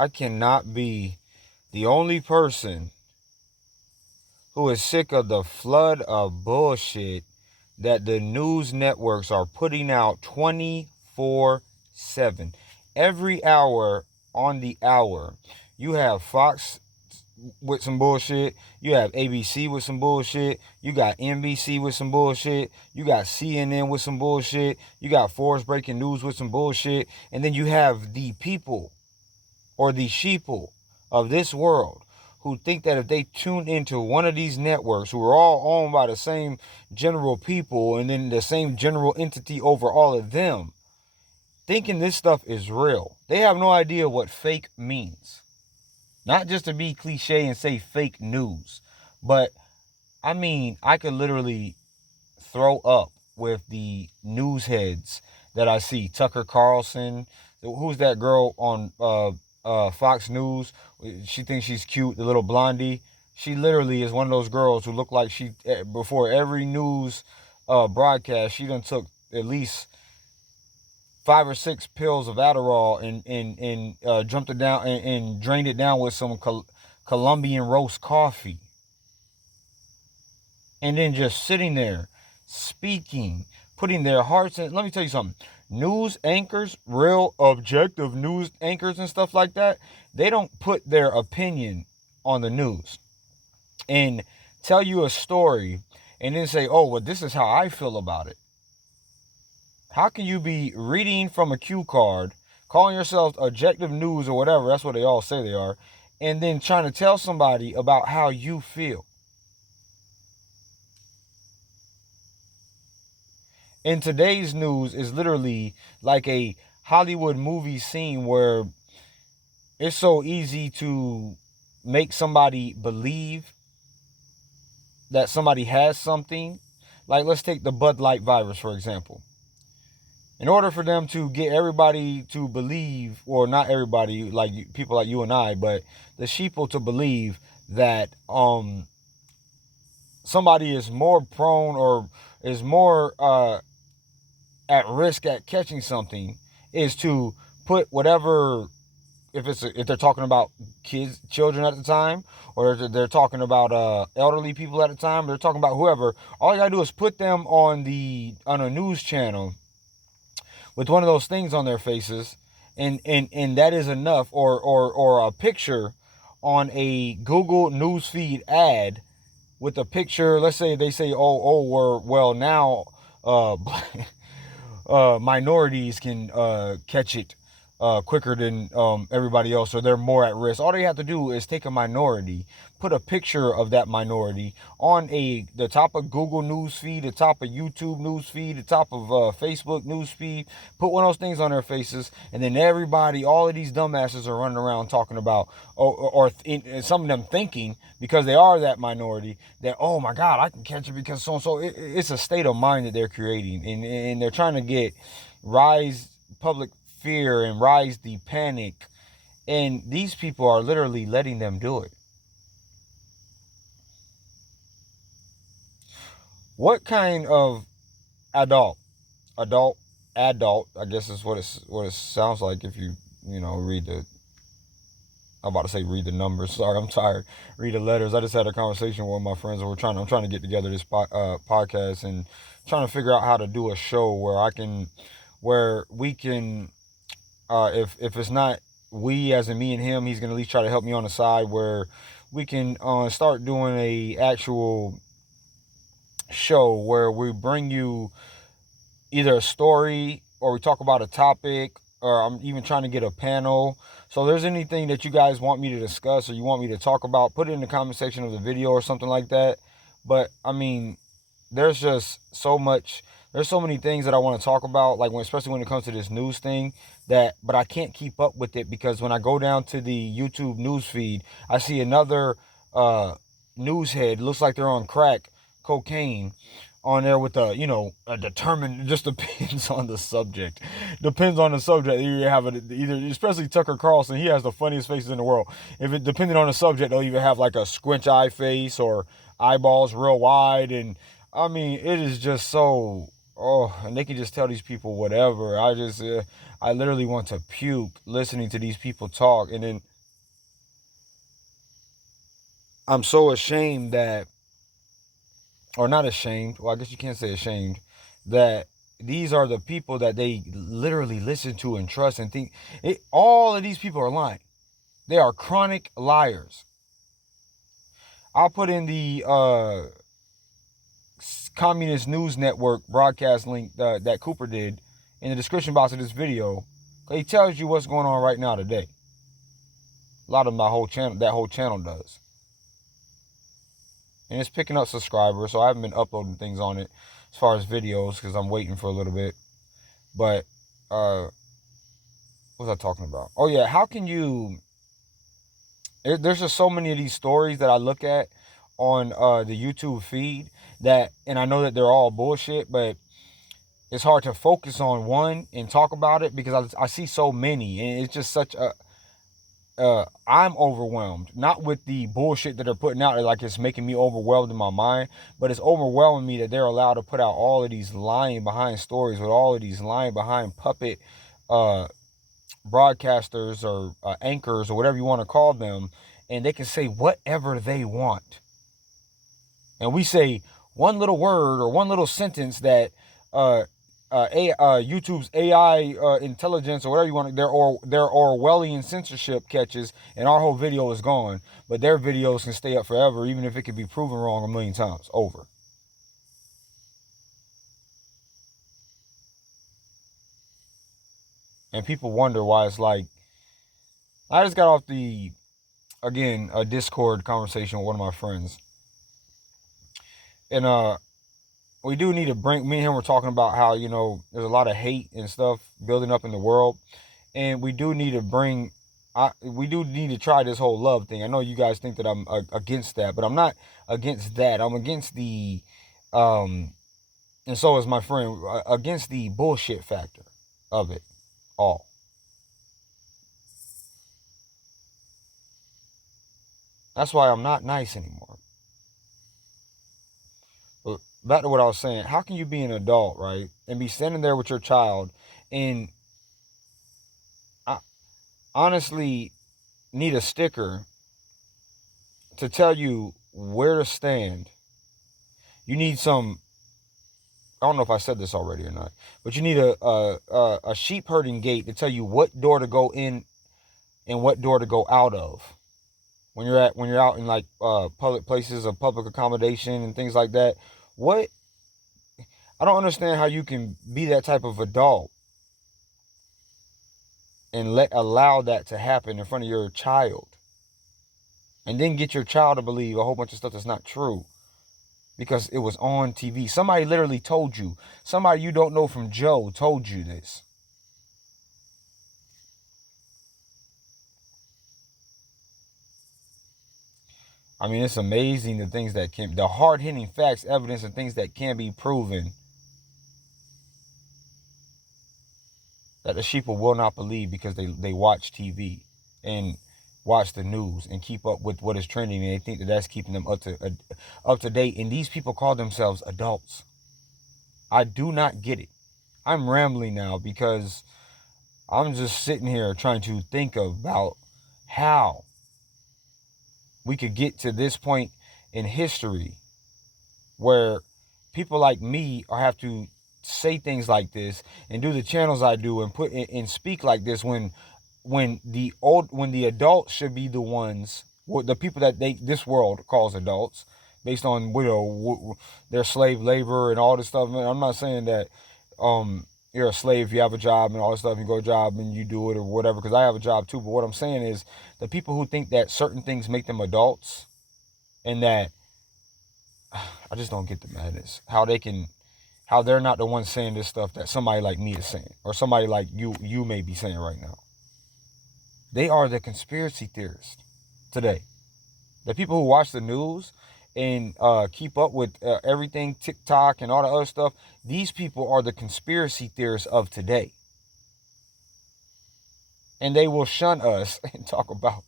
I cannot be the only person who is sick of the flood of bullshit that the news networks are putting out 24/7. Every hour on the hour, you have Fox with some bullshit, you have ABC with some bullshit, you got NBC with some bullshit, you got CNN with some bullshit, you got Forbes Breaking News with some bullshit, and then you have the people or the sheeple of this world who think that if they tune into one of these networks, who are all owned by the same general people and then the same general entity over all of them, thinking this stuff is real. They have no idea what fake means. Not just to be cliche and say fake news, but I mean, I could literally throw up with the news heads that I see. Tucker Carlson, who's that girl on Fox News? She thinks she's cute, the little blondie. She literally is one of those girls who look like she, before every news broadcast, she done took at least 5 or 6 pills of Adderall and jumped it down and drained it down with some Colombian roast coffee. And then just sitting there speaking, putting their hearts in. Let me tell you something. News anchors, real objective news anchors and stuff like that, they don't put their opinion on the news and tell you a story and then say, oh, well, this is how I feel about it. How can you be reading from a cue card, calling yourself objective news or whatever, that's what they all say they are, and then trying to tell somebody about how you feel? In today's news is literally like a Hollywood movie scene where it's so easy to make somebody believe that somebody has something. Like, let's take the Bud Light virus, for example. In order for them to get everybody to believe, or not everybody, like people like you and I, but the sheeple to believe that somebody is more prone or is more at risk at catching something, is to put whatever, if they're talking about children at the time, or they're talking about elderly people at the time, they're talking about whoever, all you gotta do is put them on a news channel with one of those things on their faces, and that is enough, or a picture on a Google newsfeed ad with a picture. Let's say they say, well now minorities can catch it quicker than everybody else, or they're more at risk. All they have to do is take a minority, put a picture of that minority on the top of Google News feed, the top of YouTube News feed, the top of Facebook News feed, put one of those things on their faces, and then everybody, all of these dumbasses are running around talking about, or some of them thinking, because they are that minority, that, oh my God, I can catch it because so-and-so. It's a state of mind that they're creating, and they're trying to rise public fear and rise the panic, and these people are literally letting them do it. What kind of adult, I guess is what it sounds like if you read the, I'm about to say read the numbers. Sorry, I'm tired. Read the letters. I just had a conversation with my friends, and I'm trying to get together this podcast and trying to figure out how to do a show where we can, if it's not we as in me and him, he's gonna at least try to help me on the side, where we can start doing a actual show where we bring you either a story, or we talk about a topic, or I'm even trying to get a panel. So if there's anything that you guys want me to discuss or you want me to talk about, put it in the comment section of the video or something like that. But I mean, there's so many things that I want to talk about, like especially when it comes to this news thing, but I can't keep up with it, because when I go down to the YouTube news feed, I see another news head, looks like they're on crack cocaine, on there with a determined, just depends on the subject. You have either, especially Tucker Carlson, he has the funniest faces in the world. If it depending on the subject, they'll either have like a squinch eye face or eyeballs real wide, and I mean, it is just so, and they can just tell these people whatever. I literally want to puke listening to these people talk, and then I'm so ashamed that, or not ashamed, well, I guess you can't say ashamed, that these are the people that they literally listen to and trust and think. All of these people are lying. They are chronic liars. I'll put in the Communist News Network broadcast link that Cooper did in the description box of this video. He tells you what's going on right now today. A lot of that whole channel does. And it's picking up subscribers, so I haven't been uploading things on it as far as videos because I'm waiting for a little bit. But what was I talking about? Oh yeah, how can you? There's just so many of these stories that I look at on the YouTube feed that, and I know that they're all bullshit, but it's hard to focus on one and talk about it because I see so many, and it's just such a. I'm overwhelmed, not with the bullshit that they're putting out, like it's making me overwhelmed in my mind, but it's overwhelming me that they're allowed to put out all of these lying behind stories with all of these lying behind puppet broadcasters or anchors or whatever you want to call them, and they can say whatever they want. And we say one little word or one little sentence that YouTube's AI intelligence or whatever you want, their Orwellian censorship catches, and our whole video is gone. But their videos can stay up forever, even if it could be proven wrong a million times over. And people wonder why it's like, I just got off a Discord conversation with one of my friends. And we do need to bring, me and him were talking about how, there's a lot of hate and stuff building up in the world. And we do need to try this whole love thing. I know you guys think that I'm against that, but I'm not against that. I'm against the, and so is my friend, against the bullshit factor of it all. That's why I'm not nice anymore. But back to what I was saying, how can you be an adult, right, and be standing there with your child and honestly need a sticker to tell you where to stand? You need some, I don't know if I said this already or not, but you need a sheep herding gate to tell you what door to go in and what door to go out of when you're out in like public places of public accommodation and things like that. I don't understand how you can be that type of adult and allow that to happen in front of your child, and then get your child to believe a whole bunch of stuff that's not true because it was on TV. Somebody literally told you. Somebody you don't know from Joe told you this. I mean, it's amazing the hard-hitting facts, evidence, and things that can be proven that the sheeple will not believe because they watch TV and watch the news and keep up with what is trending, and they think that that's keeping them up to date. And these people call themselves adults. I do not get it. I'm rambling now because I'm just sitting here trying to think about how we could get to this point in history where people like me have to say things like this and do the channels I do and put and speak like this when the adults should be the ones, the people that this world calls adults based on their slave labor and all this stuff. Man, I'm not saying that you're a slave if you have a job and all this stuff, you go to a job and you do it or whatever, because I have a job too. But what I'm saying is the people who think that certain things make them adults, and that I just don't get the madness. How they're not the ones saying this stuff that somebody like me is saying, or somebody like you may be saying right now. They are the conspiracy theorists today. The people who watch the news and keep up with everything, TikTok and all the other stuff, these people are the conspiracy theorists of today. And they will shun us and talk about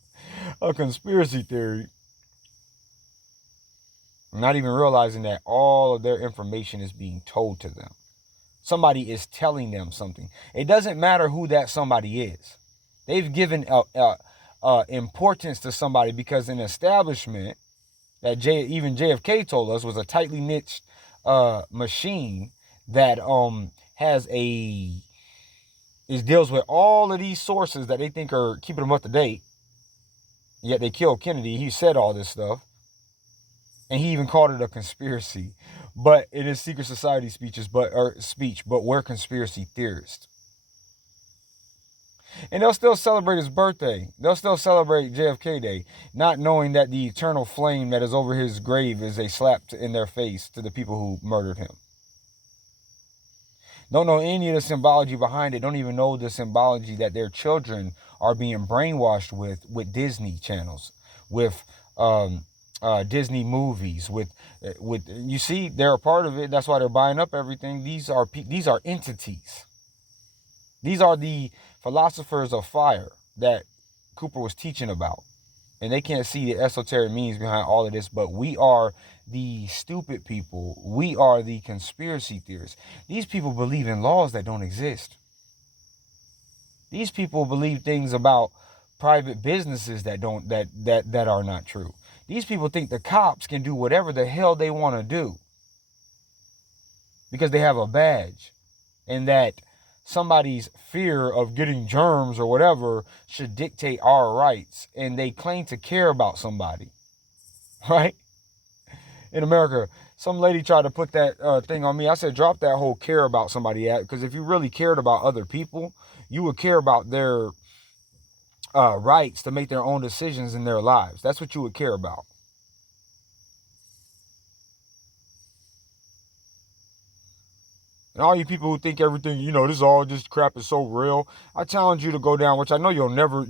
a conspiracy theory, not even realizing that all of their information is being told to them. Somebody is telling them something. It doesn't matter who that somebody is. They've given importance to somebody because an establishment that even JFK told us was a tightly knit machine that deals with all of these sources that they think are keeping them up to date. Yet they killed Kennedy. He said all this stuff, and he even called it a conspiracy. But in his secret society speech, but we're conspiracy theorists. And they'll still celebrate his birthday. They'll still celebrate JFK Day, not knowing that the eternal flame that is over his grave is a slap in their face to the people who murdered him. Don't know any of the symbology behind it. Don't even know the symbology that their children are being brainwashed with Disney channels, with Disney movies, with you see, they're a part of it. That's why they're buying up everything. These are entities. These are the philosophers of fire that Cooper was teaching about. And they can't see the esoteric meanings behind all of this, but we are the stupid people. We are the conspiracy theorists. These people believe in laws that don't exist. These people believe things about private businesses that are not true. These people think the cops can do whatever the hell they want to do because they have a badge, and that somebody's fear of getting germs or whatever should dictate our rights, and they claim to care about somebody, right? In America, some lady tried to put that thing on me. I said, drop that whole care about somebody, because if you really cared about other people, you would care about their rights to make their own decisions in their lives. That's what you would care about. And all you people who think everything, this all just crap is so real, I challenge you to go down, which I know you'll never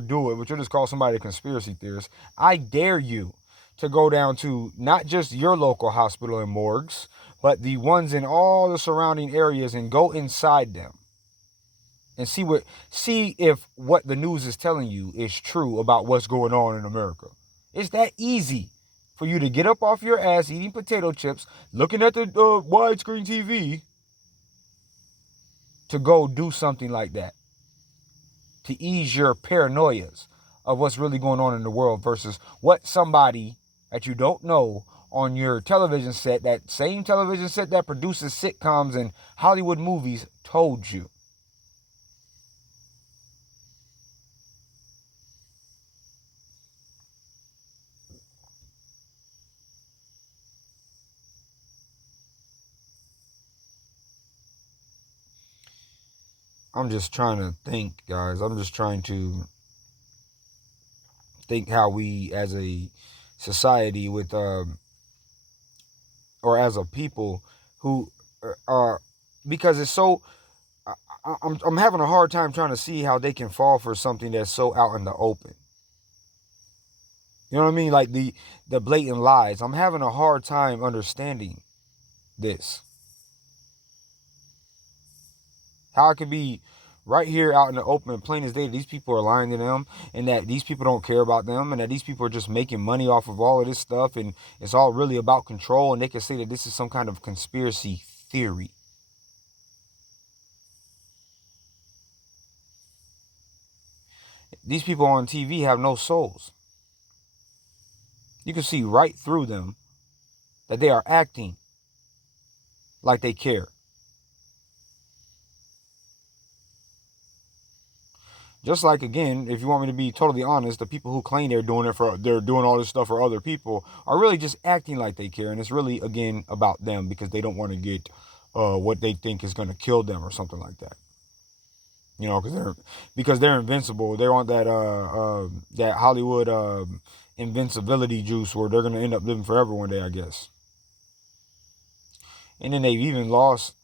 do it, but you'll just call somebody a conspiracy theorist. I dare you to go down to not just your local hospital and morgues, but the ones in all the surrounding areas, and go inside them and see if what the news is telling you is true about what's going on in America. It's that easy for you to get up off your ass eating potato chips, looking at the widescreen TV, to go do something like that, to ease your paranoias of what's really going on in the world versus what somebody that you don't know on your television set, that same television set that produces sitcoms and Hollywood movies, told you. I'm just trying to think, guys. I'm just trying to think how we as a society or as a people who are, because it's so, I'm having a hard time trying to see how they can fall for something that's so out in the open. You know what I mean? Like the blatant lies. I'm having a hard time understanding this. How it could be right here out in the open, plain as day, these people are lying to them, and that these people don't care about them, and that these people are just making money off of all of this stuff, and it's all really about control, and they can say that this is some kind of conspiracy theory. These people on TV have no souls. You can see right through them that they are acting like they care. Just like, again, if you want me to be totally honest, the people who claim they're doing all this stuff for other people are really just acting like they care. And it's really, again, about them because they don't want to get what they think is going to kill them or something like that. Because they're invincible. They want that Hollywood invincibility juice where they're going to end up living forever one day, I guess. And then they've even lost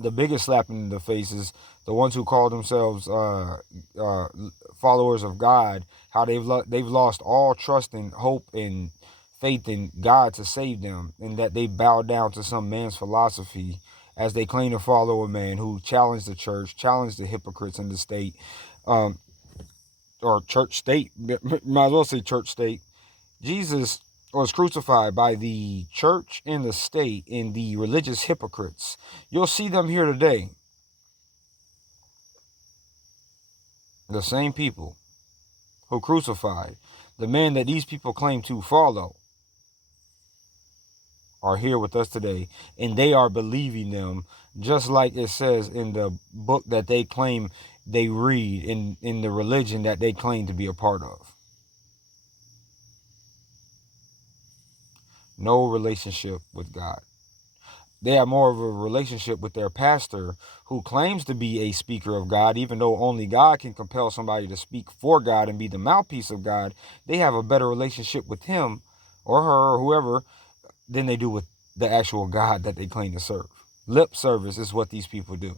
the biggest slap in the face is the ones who call themselves followers of God, how they've lost all trust and hope and faith in God to save them, and that they bow down to some man's philosophy as they claim to follow a man who challenged the church, challenged the hypocrites in the state, or church state, might as well say church state. Jesus was crucified by the church and the state and the religious hypocrites. You'll see them here today. The same people who crucified the man that these people claim to follow are here with us today, and they are believing them, just like it says in the book that they claim they read, in the religion that they claim to be a part of. No relationship with God. They have more of a relationship with their pastor, who claims to be a speaker of God, even though only God can compel somebody to speak for God and be the mouthpiece of God. They have a better relationship with him or her or whoever than they do with the actual God that they claim to serve. Lip service is what these people do.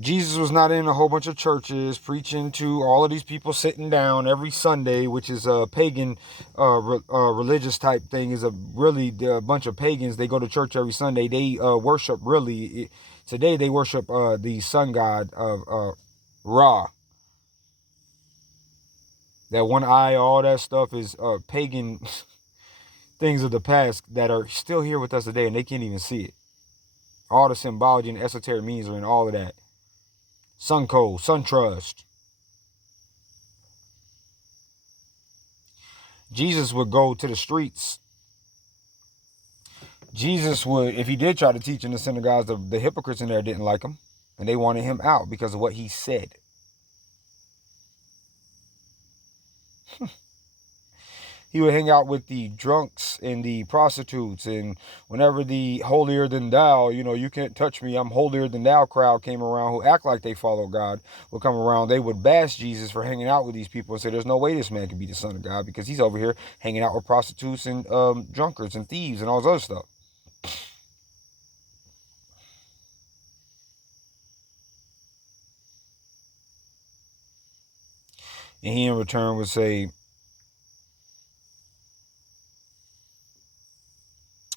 Jesus was not in a whole bunch of churches preaching to all of these people sitting down every Sunday, which is a pagan religious type thing. Is a really a bunch of pagans. They go to church every Sunday. They worship today they worship the sun god of Ra. That one eye, all that stuff is pagan things of the past that are still here with us today, and they can't even see it. All the symbology and esoteric meanings are in all of that. Sunco, SunTrust. Jesus would go to the streets. Jesus would, if he did try to teach in the synagogues, the hypocrites in there didn't like him, and they wanted him out because of what he said. He would hang out with the drunks and the prostitutes, and whenever the holier than thou, you can't touch me, I'm holier than thou crowd came around, who act like they follow God, would come around, they would bash Jesus for hanging out with these people and say there's no way this man can be the Son of God because he's over here hanging out with prostitutes and drunkards and thieves and all this other stuff. And he in return would say,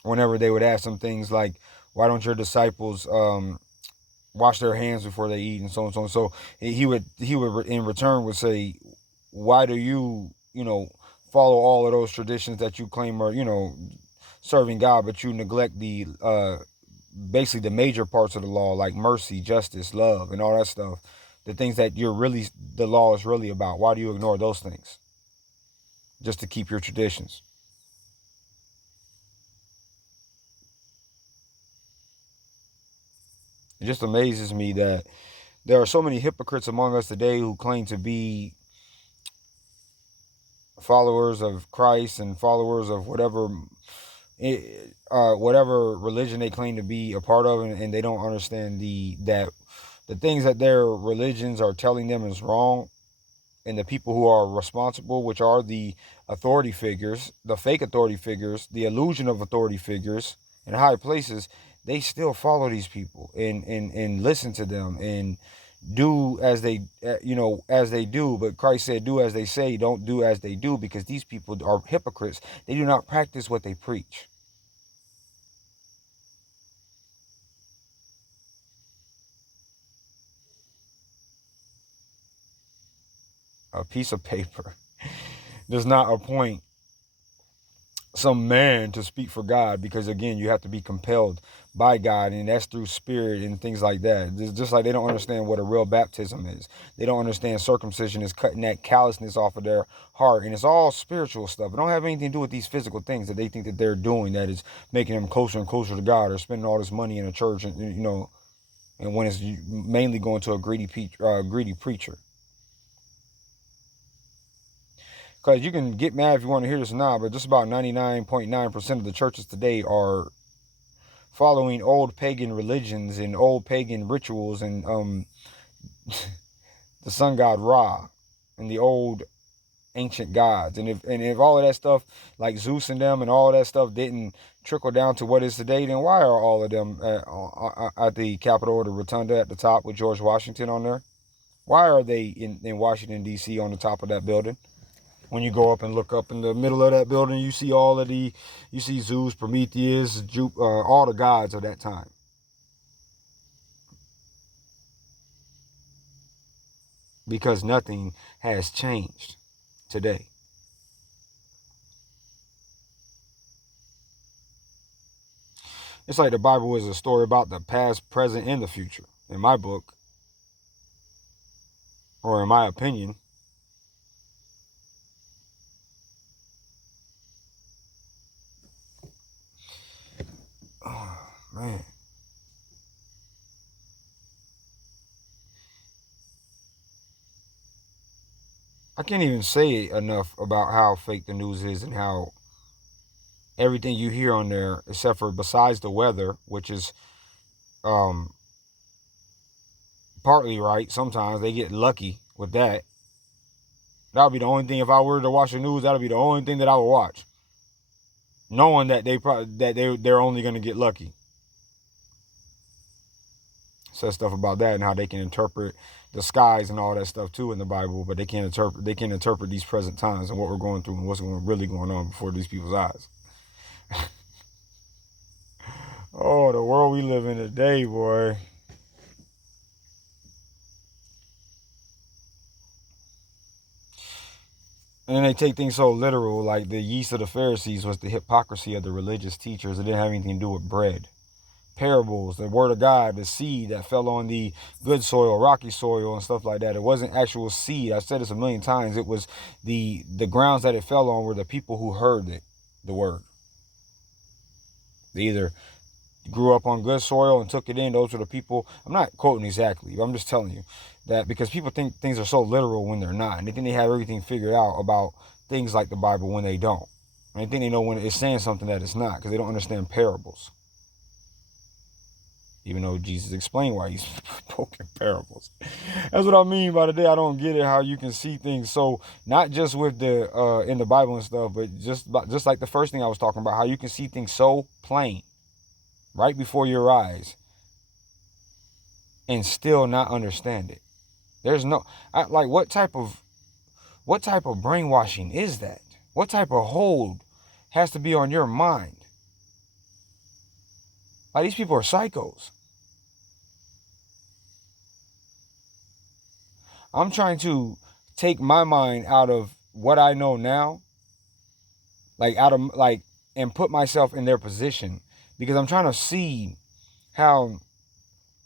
whenever they would ask him things like, why don't your disciples wash their hands before they eat, and so on and so on. So he would in return would say, why do you follow all of those traditions that you claim are serving God, but you neglect the basically the major parts of the law, like mercy, justice, love, and all that stuff, the things that the law is really about. Why do you ignore those things just to keep your traditions? It just amazes me that there are so many hypocrites among us today who claim to be followers of Christ and followers of whatever religion they claim to be a part of, and they don't understand that the things that their religions are telling them is wrong, and the people who are responsible, which are the authority figures, the fake authority figures, the illusion of authority figures in high places, they still follow these people and listen to them and do as they do. But Christ said, do as they say, don't do as they do, because these people are hypocrites. They do not practice what they preach. A piece of paper does not appoint some man to speak for God, because again, you have to be compelled by God, and that's through spirit and things like that. It's just like they don't understand what a real baptism is. They don't understand circumcision is cutting that callousness off of their heart, and it's all spiritual stuff. It don't have anything to do with these physical things that they think that they're doing that is making them closer and closer to God, or spending all this money in a church, and and when it's mainly going to a greedy preacher. Because you can get mad if you want to hear this or not, but just about 99.9% of the churches today are following old pagan religions and old pagan rituals and the sun god Ra and the old ancient gods. And if all of that stuff, like Zeus and them and all of that stuff, didn't trickle down to what is today, then why are all of them at the Capitol or the Rotunda at the top with George Washington on there? Why are they in Washington, D.C. on the top of that building? When you go up and look up in the middle of that building, you see you see Zeus, Prometheus, all the gods of that time. Because nothing has changed today. It's like the Bible is a story about the past, present, and the future. In my book, or in my opinion, Man. I can't even say enough about how fake the news is and how everything you hear on there, except for besides the weather, which is um, partly right. Sometimes they get lucky with that. That would be the only thing. If I were to watch the news, that would be the only thing that I would watch, knowing that they're only going to get lucky. Says stuff about that and how they can interpret the skies and all that stuff too in the Bible, but they can't interpret these present times and what we're going through and what's really going on before these people's eyes. Oh, the world we live in today, boy. And then they take things so literal, like the yeast of the Pharisees was the hypocrisy of the religious teachers. It didn't have anything to do with bread. Parables, the word of God, the seed that fell on the good soil, rocky soil, and stuff like that. It wasn't actual seed. I said this a million times. It was the grounds that it fell on were the people who heard it, the word. They either grew up on good soil and took it in. Those are the people. I'm not quoting exactly, but I'm just telling you that because people think things are so literal when they're not, and they think they have everything figured out about things like the Bible when they don't. And they think they know when it's saying something that it's not because they don't understand parables. Even though Jesus explained why he spoke in parables. That's what I mean by the day I don't get it, how you can see things so, not just with the in the Bible and stuff, but just like the first thing I was talking about, how you can see things so plain right before your eyes and still not understand it. There's no like what type of brainwashing is that? What type of hold has to be on your mind? Like, these people are psychos. I'm trying to take my mind out of what I know now, and put myself in their position, because I'm trying to see how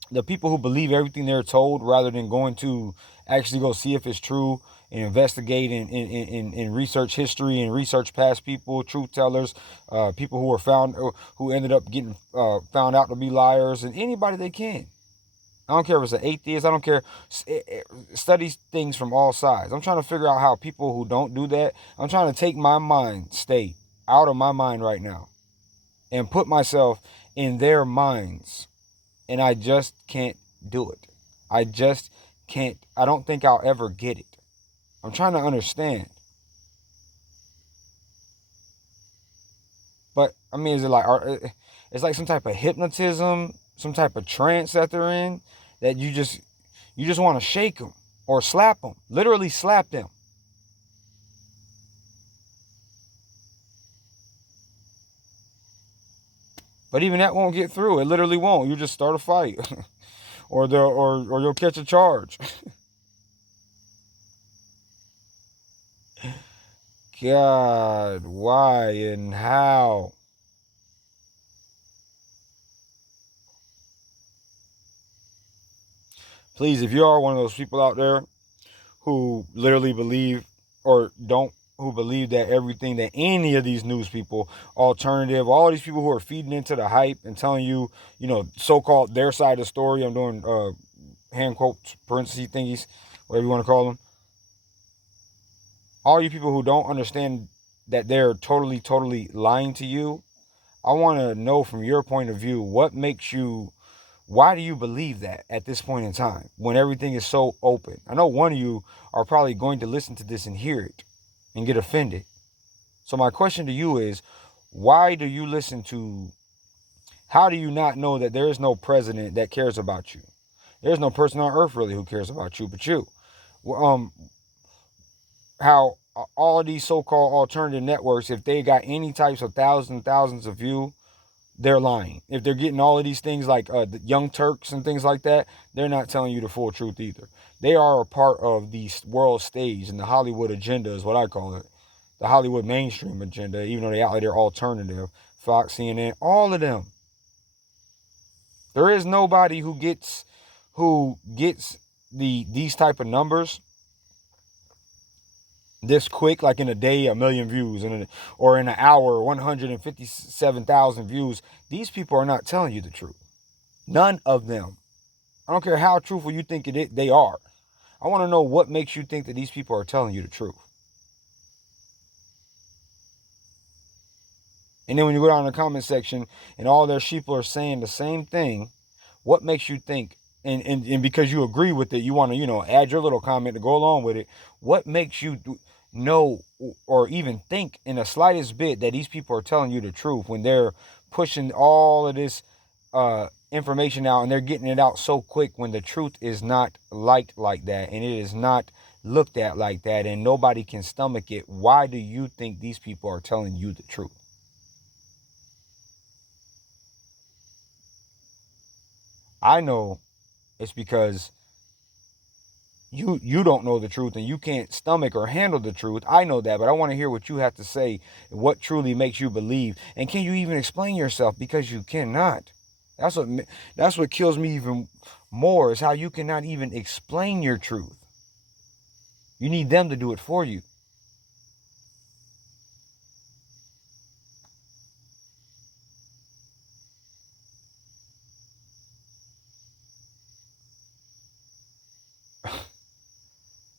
the people who believe everything they're told rather than going to actually go see if it's true and investigate and research history and research past people, truth tellers, people who were found, who ended up getting found out to be liars, and anybody they can. I don't care if it's an atheist. I don't care. Study things from all sides. I'm trying to figure out how people who don't do that, I'm trying to take my mind state out of my mind right now and put myself in their minds. And I just can't do it. I just can't. I don't think I'll ever get it. I'm trying to understand. But, I mean, is it like, it's like some type of hypnotism, some type of trance that they're in, that you just want to shake them or slap them, literally slap them. But even that won't get through. It literally won't. You just start a fight, or you'll catch a charge. God, why and how? Please, if you are one of those people out there who literally believe or don't, who believe that everything that any of these news people, alternative, all these people who are feeding into the hype and telling you, so-called their side of the story. I'm doing hand quotes, parentheses thingies, whatever you want to call them. All you people who don't understand that they're totally lying to you, I want to know from your point of view, why do you believe that at this point in time when everything is so open? I know one of you are probably going to listen to this and hear it and get offended. So my question to you is, why do you listen to, how do you not know that there is no president that cares about you? There's no person on earth really who cares about you but you. How all of these so-called alternative networks, if they got any types of thousands of views, they're lying. If they're getting all of these things like the Young Turks and things like that, they're not telling you the full truth either. They are a part of the world stage, and the Hollywood agenda is what I call it. The Hollywood mainstream agenda, even though they out there alternative, Fox, CNN, all of them. There is nobody who gets these type of numbers this quick, like in a day, 1,000,000 views, or in an hour, 157,000 views. These people are not telling you the truth. None of them. I don't care how truthful you think they are. I want to know what makes you think that these people are telling you the truth. And then when you go down in the comment section and all their sheep are saying the same thing, what makes you think, and because you agree with it, you want to, add your little comment to go along with it. What makes you know or even think in the slightest bit that these people are telling you the truth when they're pushing all of this information out, and they're getting it out so quick, when the truth is not liked like that, and it is not looked at like that, and nobody can stomach it? Why do you think these people are telling you the truth? I know it's because you don't know the truth, and you can't stomach or handle the truth. I know that, but I want to hear what you have to say, what truly makes you believe. And can you even explain yourself? Because you cannot. That's what kills me even more, is how you cannot even explain your truth. You need them to do it for you.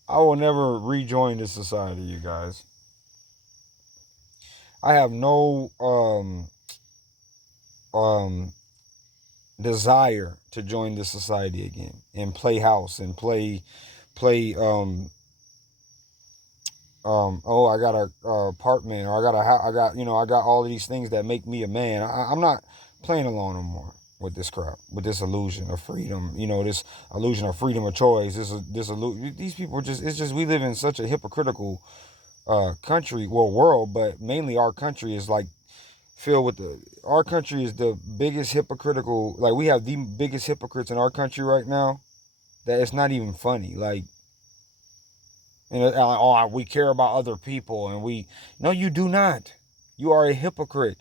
I will never rejoin this society, you guys. I have no desire to join this society again and play house and play oh, I got a apartment, or I got all of these things that make me a man. I'm not playing along no more with this crap, with this illusion of freedom, this illusion of freedom of choice. These people it's just, we live in such a hypocritical country, well, world, but mainly our country is like filled with our country is the biggest hypocritical, like we have the biggest hypocrites in our country right now, that it's not even funny. Like, oh, we care about other people, and no, you do not. You are a hypocrite.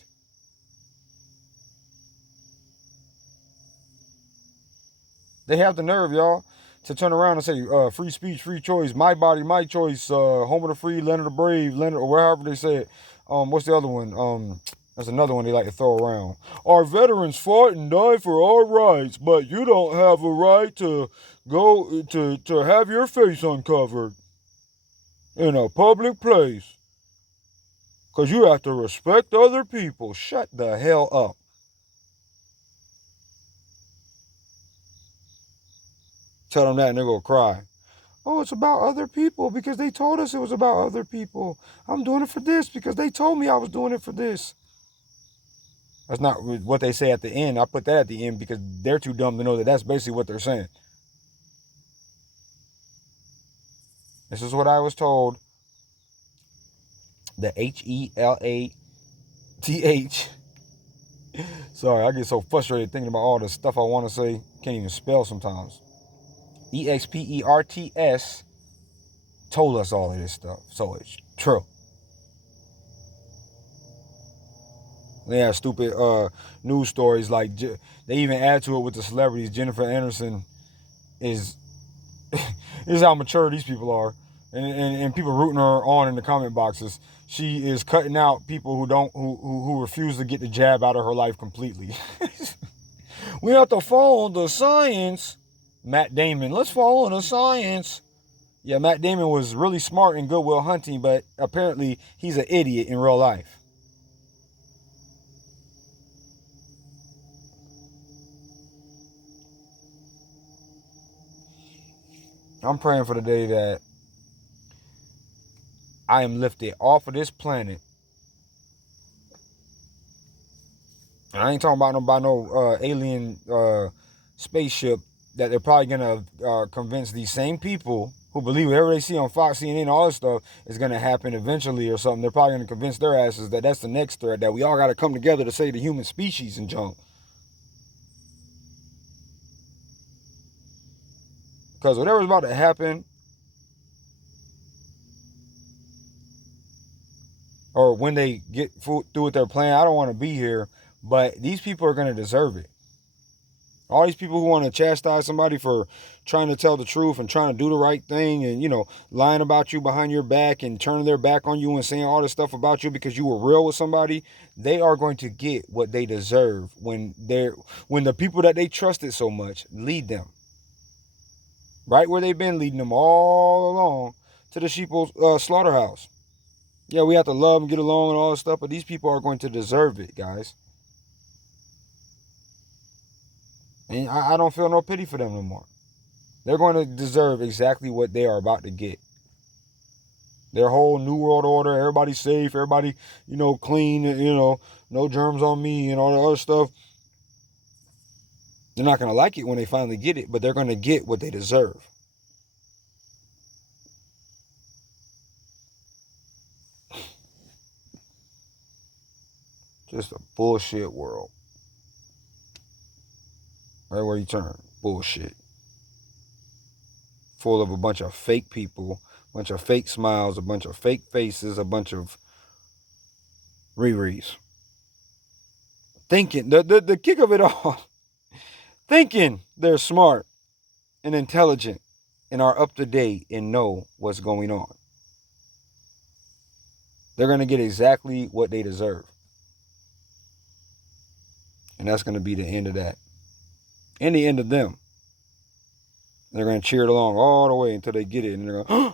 They have the nerve, y'all, to turn around and say, free speech, free choice, my body, my choice, home of the free, land of the brave, or wherever they say it. What's the other one? That's another one they like to throw around. Our veterans fought and died for our rights, but you don't have a right to go to have your face uncovered in a public place, because you have to respect other people. Shut the hell up. Tell them that and they're going to cry. Oh, it's about other people because they told us it was about other people. I'm doing it for this because they told me I was doing it for this. That's not what they say at the end. I put that at the end because they're too dumb to know that that's basically what they're saying. This is what I was told. The HELATH. Sorry, I get so frustrated thinking about all the stuff I want to say. Can't even spell sometimes. EXPERTS told us all of this stuff. So it's true. They have stupid news stories like they even add to it with the celebrities. Jennifer Aniston is this is how mature these people are, and people rooting her on in the comment boxes. She is cutting out people who refuse to get the jab out of her life completely. We have to follow the science. Matt Damon, let's follow the science. Yeah, Matt Damon was really smart in Good Will Hunting, but apparently he's an idiot in real life. I'm praying for the day that I am lifted off of this planet. And I ain't talking about no alien spaceship that they're probably gonna convince these same people who believe whatever they see on Fox, CNN, all this stuff is gonna happen eventually or something. They're probably gonna convince their asses that that's the next threat, that we all gotta come together to save the human species and junk. Because whatever's about to happen, or when they get through with their plan, I don't want to be here, but these people are gonna deserve it. All these people who want to chastise somebody for trying to tell the truth and trying to do the right thing and, lying about you behind your back and turning their back on you and saying all this stuff about you because you were real with somebody, they are going to get what they deserve when the people that they trusted so much lead them. Right where they've been leading them all along to the sheeple slaughterhouse. Yeah, we have to love and get along and all this stuff, but these people are going to deserve it, guys. And I don't feel no pity for them no more. They're going to deserve exactly what they are about to get. Their whole New World Order, everybody safe, everybody, clean, no germs on me and all the other stuff. They're not going to like it when they finally get it, but they're going to get what they deserve. Just a bullshit world. Right where you turn. Bullshit. Full of a bunch of fake people, a bunch of fake smiles, a bunch of fake faces, a bunch of Riri's. Thinking, the kick of it all, thinking they're smart and intelligent and are up to date and know what's going on. They're going to get exactly what they deserve. And that's going to be the end of that. And the end of them. They're going to cheer it along all the way until they get it. And they're going,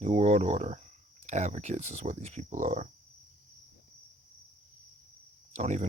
New World Order advocates is what these people are. Don't even